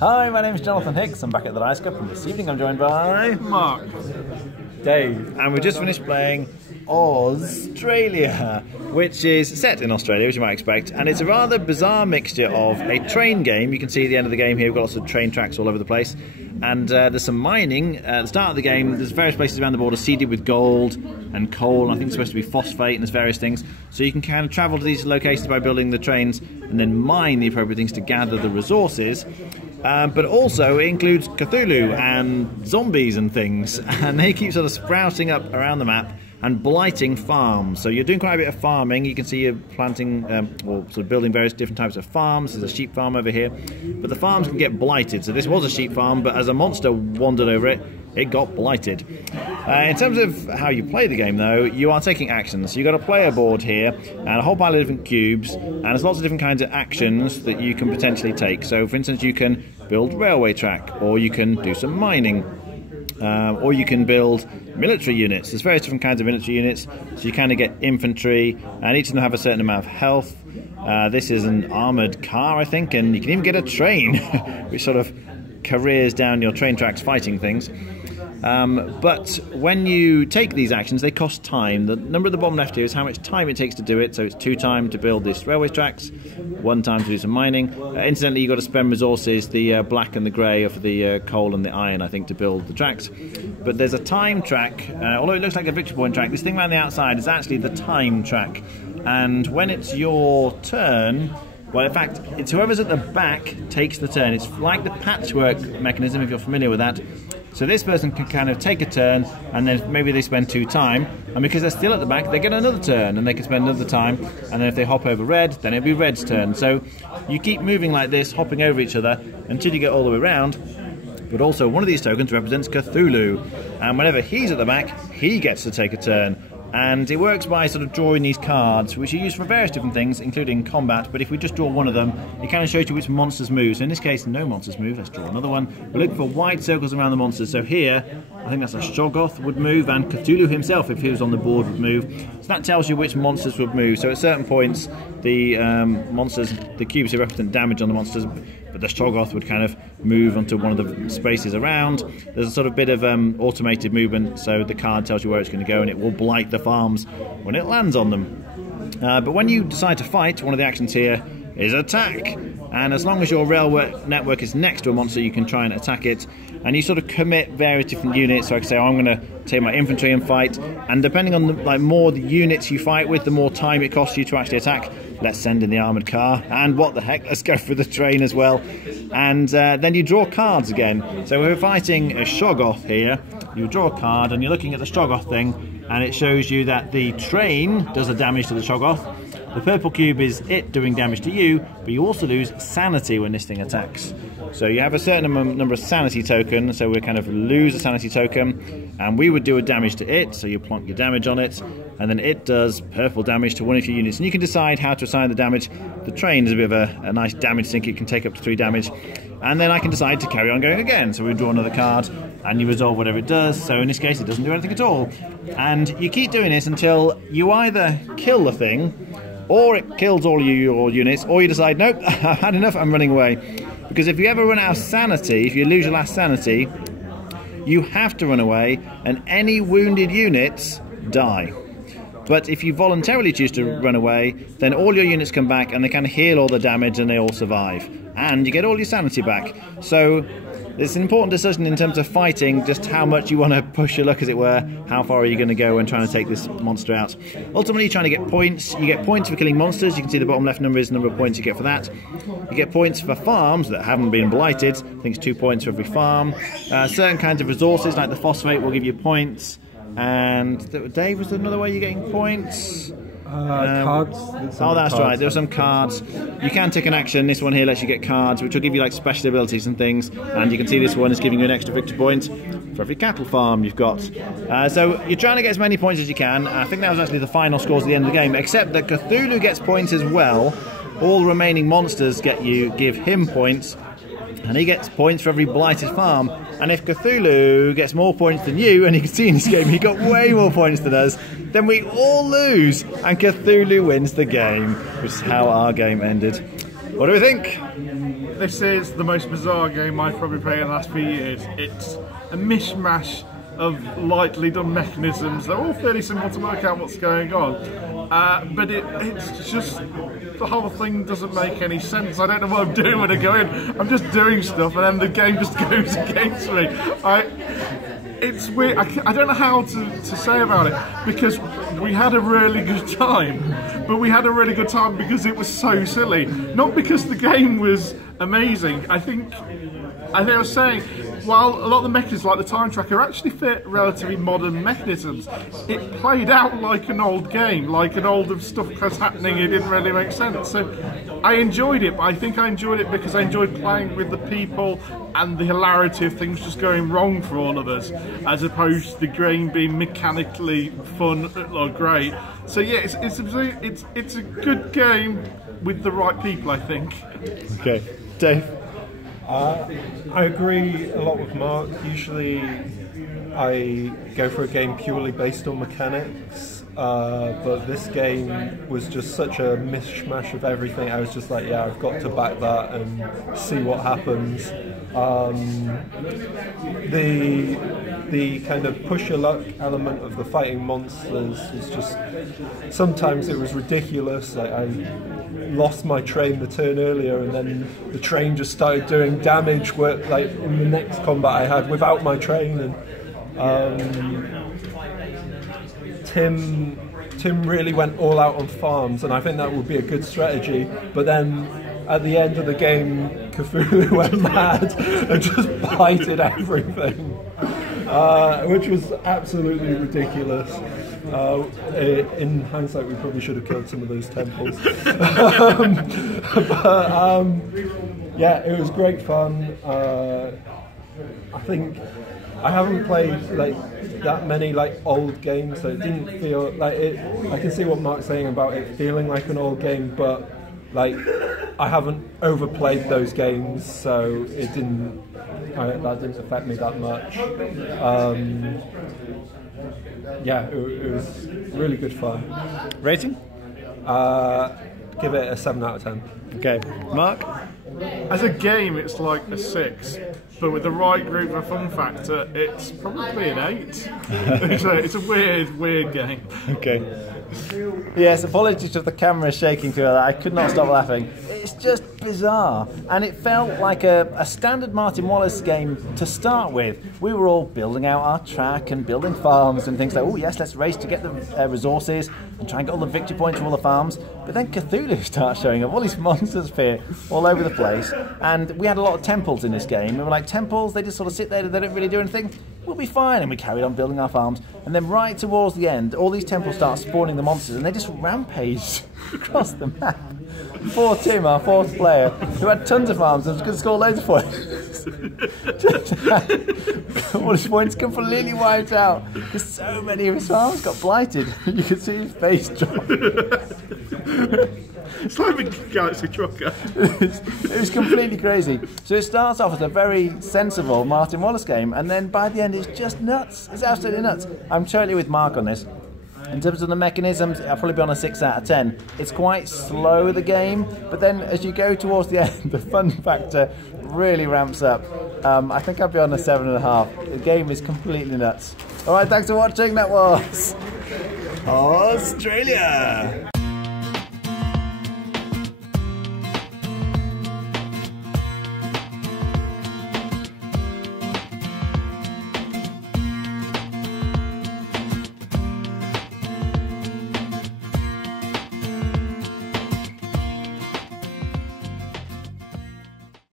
Hi, my name is Jonathan Hicks. I'm back at the Dice Cup, and this evening I'm joined by Mark, Dave, and we just finished playing AuZtralia, which is set in Australia, as you might expect, and it's a rather bizarre mixture of a train game. You can see at the end of the game here we've got lots of train tracks all over the place, and there's some mining. At the start of the game there's various places around the border seeded with gold and coal, and I think it's supposed to be phosphate, and there's various things, so you can kind of travel to these locations by building the trains and then mine the appropriate things to gather the resources. But also it includes Cthulhu and zombies and things, and they keep sort of sprouting up around the map and blighting farms. So you're doing quite a bit of farming. You can see you're planting or sort of building various different types of farms. There's a sheep farm over here, but the farms can get blighted. So this was a sheep farm, but as a monster wandered over it, it got blighted. In terms of how you play the game though, you are taking actions. So you've got a player board here and a whole pile of different cubes, and there's lots of different kinds of actions that you can potentially take. So for instance, you can build railway track, or you can do some mining, or you can build military units. There's various different kinds of military units, so you kind of get infantry, and each of them have a certain amount of health. This is an armoured car, I think, and you can even get a train, which sort of careers down your train tracks fighting things. But when you take these actions, they cost time. The number at the bottom left here is how much time it takes to do it. So it's 2 time to build this railway tracks, 1 time to do some mining. Incidentally, you've got to spend resources, the black and the grey, or for the coal and the iron, I think, to build the tracks. But there's a time track, although it looks like a victory point track, this thing around the outside is actually the time track. And when it's your turn, well, in fact, it's whoever's at the back takes the turn. It's like the patchwork mechanism, if you're familiar with that. So this person can kind of take a turn, and then maybe they spend 2 time, and because they're still at the back, they get another turn, and they can spend another time, and then if they hop over red, then it'll be red's turn. So you keep moving like this, hopping over each other, until you get all the way around. But also, one of these tokens represents Cthulhu, and whenever he's at the back, he gets to take a turn. And it works by sort of drawing these cards, which you use for various different things, including combat. But if we just draw one of them, it kind of shows you which monsters move. So in this case, no monsters move. Let's draw another one. We're looking for white circles around the monsters. So here, I think that's a Shoggoth would move, and Cthulhu himself, if he was on the board, would move. So that tells you which monsters would move. So at certain points, the monsters, the cubes here represent damage on the monsters, but the Shoggoth would kind of move onto one of the spaces around. There's a sort of bit of automated movement, so the card tells you where it's going to go, and it will blight the farms when it lands on them. But when you decide to fight, one of the actions here is attack, and as long as your railway network is next to a monster, you can try and attack it, and you sort of commit various different units. So I can say, oh, I'm going to take my infantry and fight, and depending on the more the units you fight with, the more time it costs you to actually attack. Let's send in the armoured car, and what the heck, let's go for the train as well. And then you draw cards again. So we're fighting a Shoggoth here. You draw a card, and you're looking at the Shoggoth thing, and it shows you that the train does the damage to the Shoggoth. The purple cube is it doing damage to you, but you also lose sanity when this thing attacks. So you have a certain number of sanity tokens, so we kind of lose a sanity token, and we would do a damage to it, so you plonk your damage on it, and then it does purple damage to one of your units, and you can decide how to assign the damage. The train is a bit of a nice damage sink, it can take up to 3 damage, and then I can decide to carry on going again. So we draw another card, and you resolve whatever it does. So in this case, it doesn't do anything at all. And you keep doing this until you either kill the thing, or it kills all your units, or you decide, nope, I've had enough, I'm running away. Because if you ever run out of sanity, if you lose your last sanity, you have to run away, and any wounded units die. But if you voluntarily choose to run away, then all your units come back, and they kind of heal all the damage, and they all survive. And you get all your sanity back. So it's an important decision in terms of fighting, just how much you want to push your luck, as it were. How far are you going to go when trying to take this monster out? Ultimately, you're trying to get points. You get points for killing monsters. You can see the bottom left number is the number of points you get for that. You get points for farms that haven't been blighted. I think it's 2 points for every farm. Certain kinds of resources, like the phosphate, will give you points. And Dave, was there another way you're getting points? Cards. Oh, that's right. There are some cards. You can take an action. This one here lets you get cards, which will give you like special abilities and things. And you can see this one is giving you an extra victory point for every cattle farm you've got. So you're trying to get as many points as you can. I think that was actually the final scores at the end of the game, except that Cthulhu gets points as well. All the remaining monsters give him points, and he gets points for every blighted farm. And if Cthulhu gets more points than you, and you can see in this game he got way more points than us, then we all lose, and Cthulhu wins the game, which is how our game ended. What do we think? This is the most bizarre game I've probably played in the last few years. It's a mishmash of lightly done mechanisms. They're all fairly simple to work out what's going on. But it's just, the whole thing doesn't make any sense. I don't know what I'm doing when I go in. I'm just doing stuff and then the game just goes against me. It's weird. I don't know how to say about it, because we had a really good time, but we had a really good time because it was so silly, not because the game was amazing. I think I was saying, while a lot of the mechanisms, like the time tracker, actually fit relatively modern mechanisms, it played out like an old game, like an old stuff was happening, it didn't really make sense. So I enjoyed it, but I think I enjoyed it because I enjoyed playing with the people and the hilarity of things just going wrong for all of us, as opposed to the game being mechanically fun or great. So yeah, it's a good game with the right people, I think. Okay, Dave. I agree a lot with Mark. Usually I go for a game purely based on mechanics, but this game was just such a mishmash of everything. I was just like, yeah, I've got to back that and see what happens. The kind of push your luck element of the fighting monsters was just, sometimes it was ridiculous. Like, I lost my train the turn earlier and then the train just started doing damage like in the next combat I had without my train, and Tim really went all out on farms, and I think that would be a good strategy, but then at the end of the game Cthulhu went mad and just blighted everything, which was absolutely ridiculous. In hindsight, we probably should have killed some of those temples. Yeah, it was great fun. I think I haven't played like that many like old games, so it didn't feel like it. I can see what Mark's saying about it feeling like an old game, but like I haven't overplayed those games, so it didn't. That didn't affect me that much. Yeah, it was really good fun. Rating? Give it a 7 out of 10. Okay, Mark? As a game, it's like a 6, but with the right group of fun factor, it's probably an 8. It's a weird game. Okay. Yes, apologies if the camera is shaking through that. I could not stop laughing. It's just bizarre, and it felt like a standard Martin Wallace game to start with. We were all building out our track and building farms and things like, oh yes, let's race to get the resources and try and get all the victory points for all the farms. But then Cthulhu starts showing up, all these monsters appear all over the place, and we had a lot of temples in this game. We were like, temples, they just sort of sit there, they don't really do anything. We'll be fine, and we carried on building our farms, and then right towards the end, all these temples start spawning the monsters, and they just rampage across the map. Poor Tim, our fourth player, who had tons of farms and was going to score loads of points. All his points completely wiped out because so many of his farms got blighted. You could see his face drop. It's like a Galaxy Trucker. It was completely crazy. So it starts off as a very sensible Martin Wallace game, and then by the end it's just nuts. It's absolutely nuts. I'm totally with Mark on this. In terms of the mechanisms, I'll probably be on a 6 out of 10. It's quite slow, the game, but then as you go towards the end, the fun factor really ramps up. I think I'll be on a 7.5. The game is completely nuts. Alright, thanks for watching. That was AuZtralia.